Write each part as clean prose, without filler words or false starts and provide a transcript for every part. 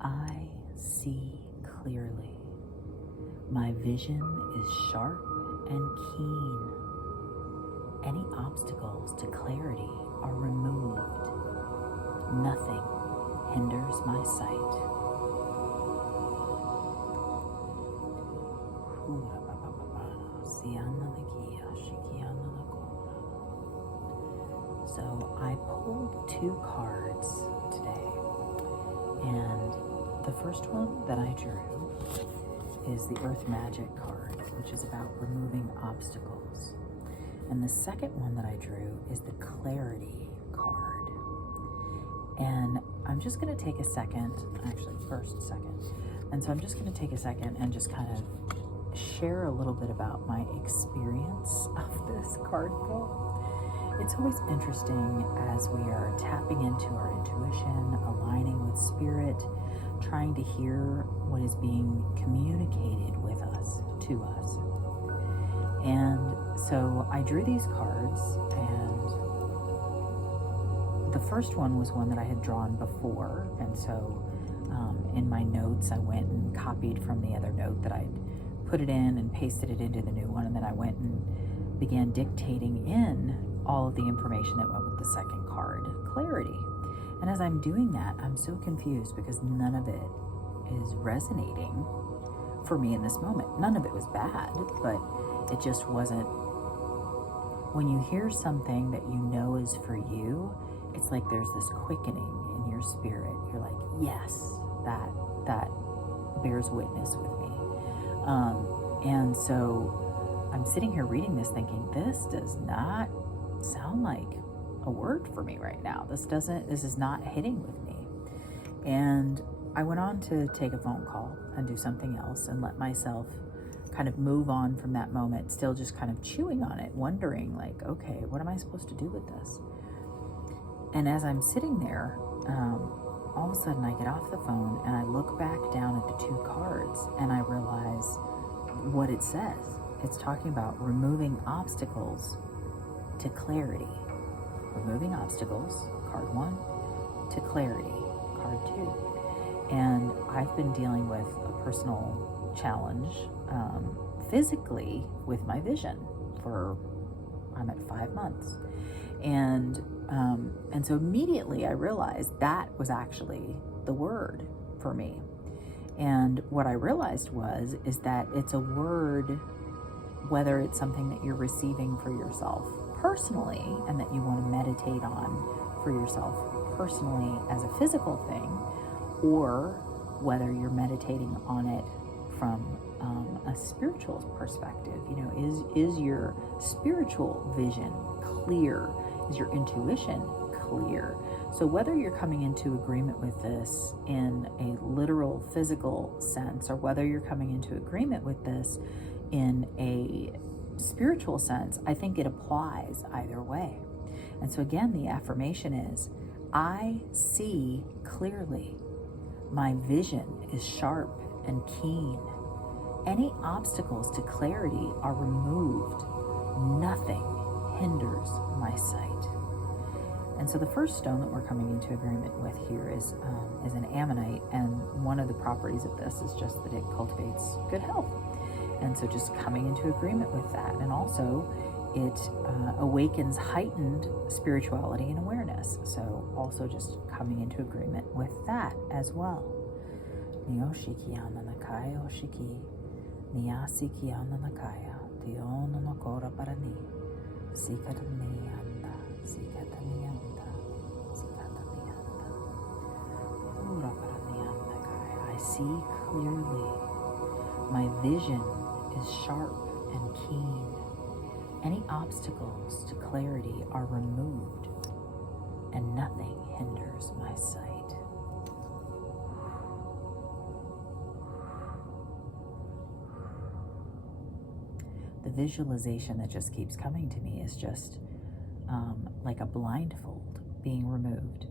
I see clearly. My vision is sharp and keen. Any obstacles to clarity are removed. Nothing hinders my sight. So I pulled 2 cards today, and the first one that I drew is the Earth Magic card, which is about removing obstacles. And the second one that I drew is the Clarity card. And I'm just going to take a second, actually first second. And so I'm just going to take a second and just kind of share a little bit about my experience of this card pull. It's always interesting as we are tapping into our intuition, aligning with spirit, trying to hear what is being communicated with us, to us. And so I drew these cards, and the first one was one that I had drawn before. And so in my notes, I went and copied from the other note that I'd put it in and pasted it into the new one. And then I went and began dictating in all of the information that went with the second card, Clarity. And as I'm doing that, I'm so confused because none of it is resonating for me in this moment. None of it was bad, but it just wasn't. When you hear something that you know is for you, it's like there's this quickening in your spirit. You're like, yes, that bears witness with me. And so I'm sitting here reading this thinking, this does not sound like a word for me right now. This is not hitting with me. And I went on to take a phone call and do something else and let myself kind of move on from that moment, still just kind of chewing on it, wondering like, okay, what am I supposed to do with this? And as I'm sitting there, all of a sudden I get off the phone and I look back down at the 2 cards and I realize what it says. It's talking about removing obstacles to clarity. Removing obstacles, card 1, to clarity, card 2. And I've been dealing with a personal challenge physically with my vision I'm at 5 months. And so immediately I realized that was actually the word for me. And what I realized is that it's a word, whether it's something that you're receiving for yourself personally and that you want to meditate on for yourself personally as a physical thing, or whether you're meditating on it from a spiritual perspective. You know, is your spiritual vision clear? Is your intuition clear? So whether you're coming into agreement with this in a literal physical sense, or whether you're coming into agreement with this in a spiritual sense, I think it applies either way. And so again, the affirmation is, I see clearly. My vision is sharp and keen. Any obstacles to clarity are removed. Nothing hinders my sight. And so the first stone that we're coming into agreement with here is an ammonite, and one of the properties of this is just that it cultivates good health. And so just coming into agreement with that, and also it awakens heightened spirituality and awareness. So also just coming into agreement with that as well. Niyoshiki ananakaya oshiki, niyasiki ananakaya, tiono no kora parani, sikatanianda, sikatanianda, sikatanianda, ura paranianda kaya. I see clearly. My vision is sharp and keen. Any obstacles to clarity are removed, and nothing hinders my sight. The visualization that just keeps coming to me is just like a blindfold being removed,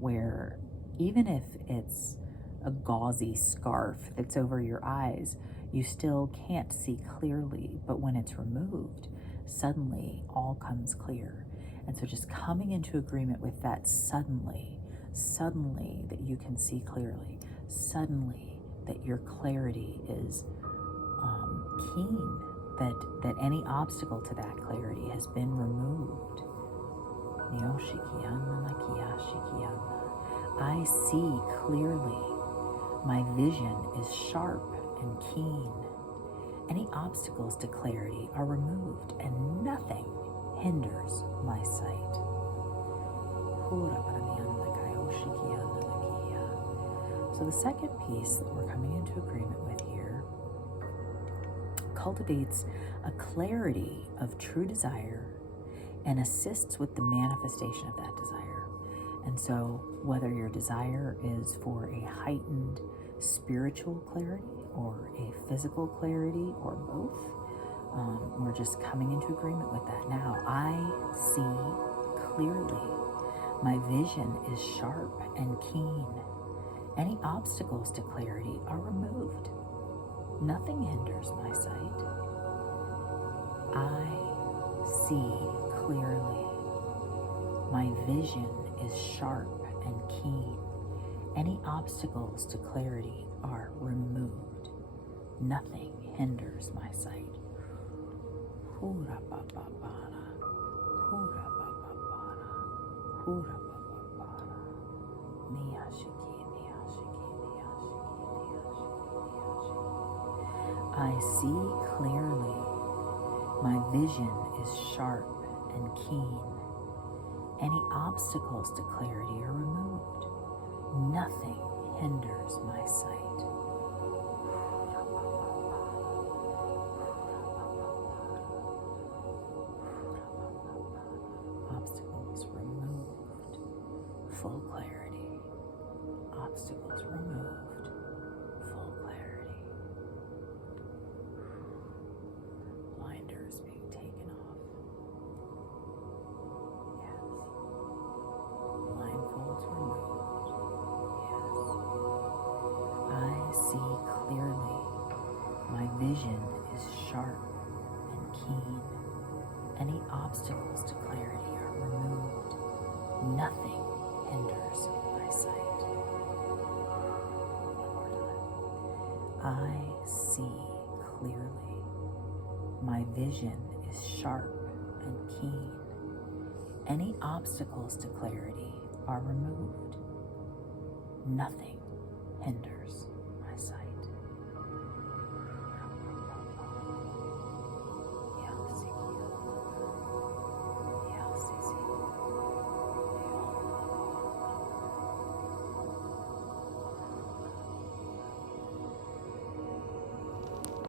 where even if it's a gauzy scarf that's over your eyes, you still can't see clearly, but when it's removed, suddenly all comes clear. And so just coming into agreement with that suddenly that you can see clearly, suddenly that your clarity is keen, that any obstacle to that clarity has been removed. I see clearly. My vision is sharp and keen. Any obstacles to clarity are removed and nothing hinders my sight. So the second piece that we're coming into agreement with here cultivates a clarity of true desire and assists with the manifestation of that desire. And so whether your desire is for a heightened spiritual clarity or a physical clarity or both, we're just coming into agreement with that now. I see clearly. My vision is sharp and keen. Any obstacles to clarity are removed. Nothing hinders my sight. I see clearly. My vision is sharp and keen. Any obstacles to clarity are removed. Nothing hinders my sight. I see clearly. My vision is sharp and keen. Any obstacles to clarity are removed. Nothing hinders my sight. Obstacles removed. Full clarity. Obstacles removed. Full clarity. Blinders being taken off. Yes. Blindfolds removed. Yes. I see clearly. My vision is sharp and keen. Any obstacles to clarity are removed. Nothing hinders my sight. One more time. I see clearly. My vision is sharp and keen. Any obstacles to clarity are removed. Nothing hinders